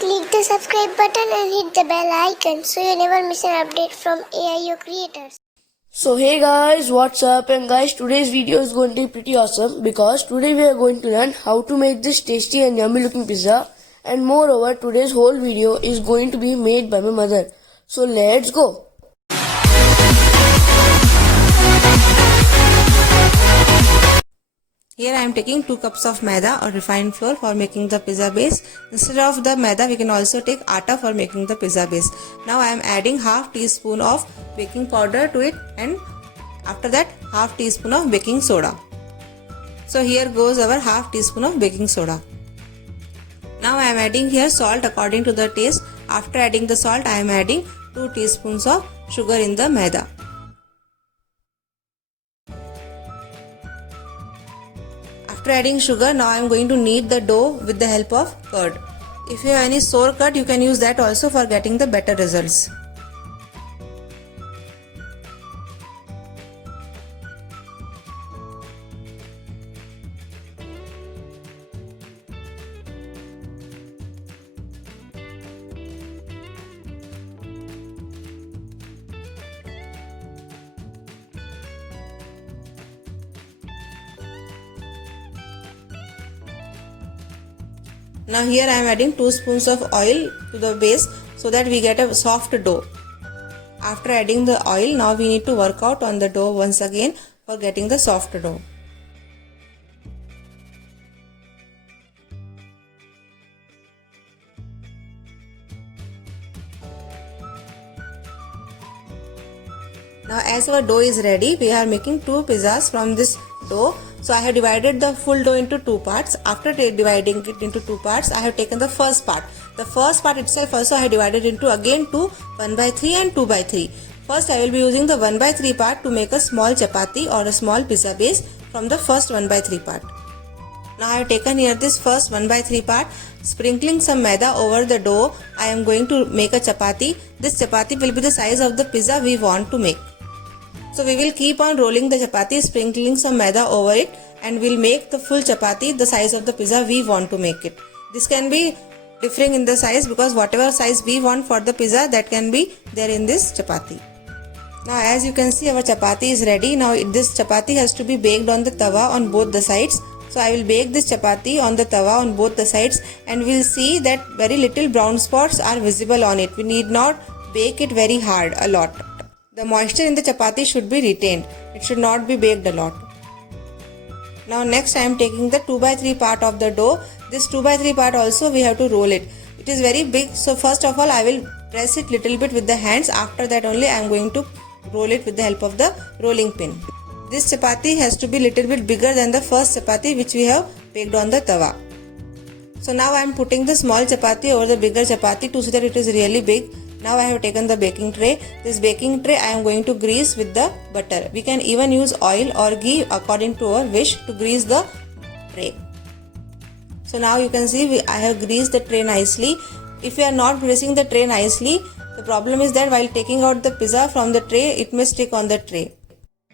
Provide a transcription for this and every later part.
Click the subscribe button and hit the bell icon so you never miss an update from AIO creators. So hey guys, what's up? And guys, today's video is going to be pretty awesome because today we are going to learn how to make this tasty and yummy looking pizza. And moreover, today's whole video is going to be made by my mother. So let's go. Here I am taking 2 cups of maida or refined flour for making the pizza base. Instead of the maida, we can also take atta for making the pizza base. Now I am adding half teaspoon of baking powder to it, and after that half teaspoon of baking soda. So here goes our half teaspoon of baking soda. Now I am adding here salt according to the taste. After adding the salt, I am adding 2 teaspoons of sugar in the maida. After adding sugar, now I am going to knead the dough with the help of curd. If you have any sour curd, you can use that also for getting the better results. Now here I am adding 2 spoons of oil to the base so that we get a soft dough. After adding the oil, now we need to work out on the dough once again for getting the soft dough. Now as our dough is ready, we are making 2 pizzas from this dough. So I have divided the full dough into 2 parts. After dividing it into 2 parts, I have taken the first part. The first part itself also I have divided into again 1/3 and 2/3. First I will be using the 1/3 part to make a small chapati or a small pizza base from the first 1/3 part. Now I have taken here this first 1/3 part, sprinkling some maida over the dough. I am going to make a chapati. This chapati will be the size of the pizza we want to make. So we will keep on rolling the chapati, sprinkling some maida over it, and we'll make the full chapati the size of the pizza we want to make it. This can be differing in the size because whatever size we want for the pizza, that can be there in this chapati. Now as you can see, our chapati is ready. Now this chapati has to be baked on the tawa on both the sides. So I will bake this chapati on the tawa on both the sides, and we'll see that very little brown spots are visible on it. We need not bake it very hard a lot. The moisture in the chapati should be retained. It should not be baked a lot. Now next I am taking the 2/3 part of the dough. This 2/3 part also we have to roll it. It is very big, so first of all I will press it little bit with the hands. After that only I am going to roll it with the help of the rolling pin. This chapati has to be little bit bigger than the first chapati which we have baked on the tawa. So now I am putting the small chapati over the bigger chapati to see that it is really big. Now I have taken the baking tray. This baking tray I am going to grease with the butter. We can even use oil or ghee according to our wish to grease the tray. So now you can see I have greased the tray nicely. If you are not greasing the tray nicely, the problem is that while taking out the pizza from the tray, it may stick on the tray.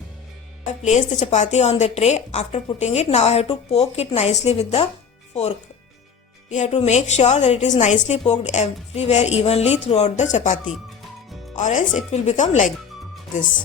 I have placed the chapati on the tray. After putting it, now I have to poke it nicely with the fork. We have to make sure that it is nicely poked everywhere evenly throughout the chapati, or else it will become like this.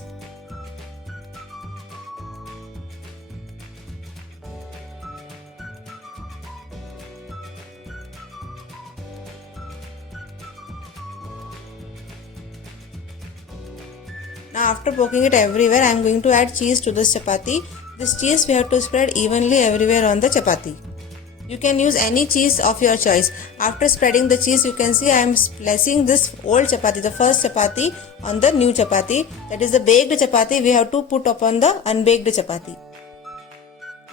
Now after poking it everywhere, I am going to add cheese to this chapati. This cheese we have to spread evenly everywhere on the chapati. You can use any cheese of your choice. After spreading the cheese, you can see I am placing this old chapati, the first chapati, on the new chapati. That is the baked chapati we have to put upon the unbaked chapati.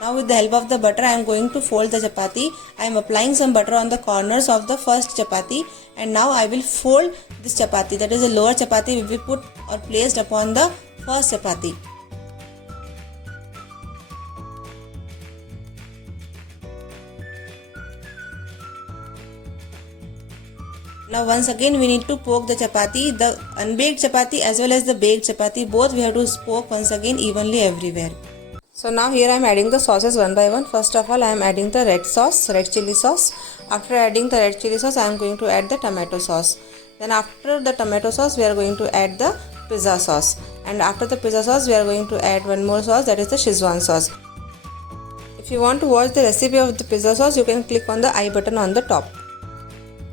Now with the help of the butter, I am going to fold the chapati. I am applying some butter on the corners of the first chapati, and now I will fold this chapati. That is the lower chapati will be put or placed upon the first chapati. Now once again we need to poke the chapati, the unbaked chapati as well as the baked chapati, both we have to poke once again evenly everywhere. So So now here I am adding the sauces one by one. First of all, I am adding the red chili sauce. After adding the red chili sauce, I am going to add the tomato sauce. Then after the tomato sauce, we are going to add the pizza sauce. And after the pizza sauce, we are going to add one more sauce, that is the Szechuan sauce. If you want to watch the recipe of the pizza sauce, you can click on the I button on the top.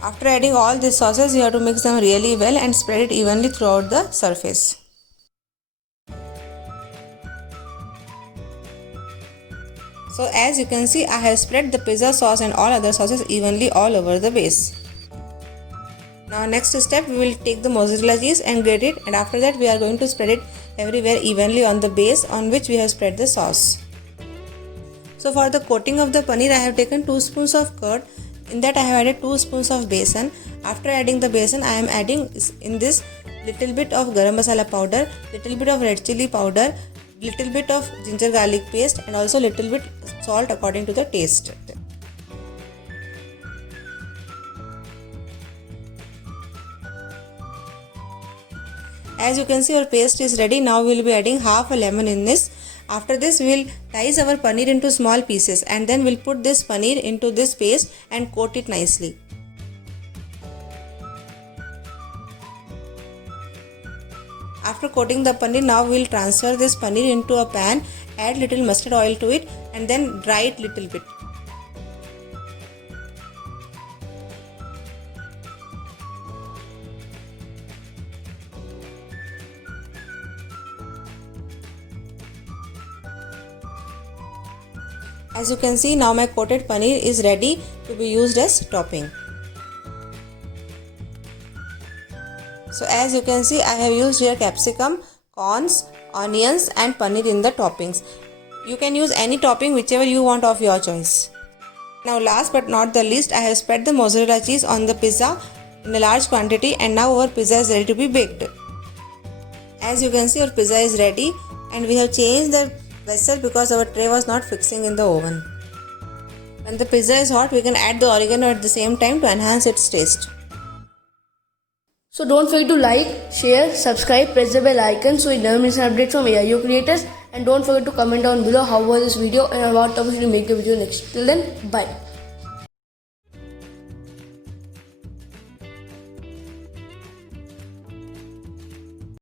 After adding all these sauces, you have to mix them really well and spread it evenly throughout the surface. So as you can see, I have spread the pizza sauce and all other sauces evenly all over the base. Now next step, we will take the mozzarella cheese and grate it, and after that we are going to spread it everywhere evenly on the base on which we have spread the sauce. So for the coating of the paneer, I have taken 2 spoons of curd. In that I have added 2 spoons of besan. After adding the besan, I am adding in this little bit of garam masala powder, little bit of red chili powder, little bit of ginger garlic paste, and also little bit salt according to the taste. As you can see, our paste is ready. Now we will be adding half a lemon in this. After this, we will dice our paneer into small pieces, and then we will put this paneer into this paste and coat it nicely. After coating the paneer, now we will transfer this paneer into a pan, add little mustard oil to it, and then dry it little bit. As you can see, now my coated paneer is ready to be used as topping. So as you can see, I have used here capsicum, corns, onions and paneer in the toppings. You can use any topping whichever you want of your choice. Now last but not the least, I have spread the mozzarella cheese on the pizza in a large quantity, and now our pizza is ready to be baked. As you can see, our pizza is ready, and we have changed the vessel because our tray was not fixing in the oven. When the pizza is hot, we can add the oregano at the same time to enhance its taste. So don't forget to like, share, subscribe, press the bell icon so you never miss an update from AIU creators, and don't forget to comment down below how was this video and what topic should we make a video next. Till then, bye.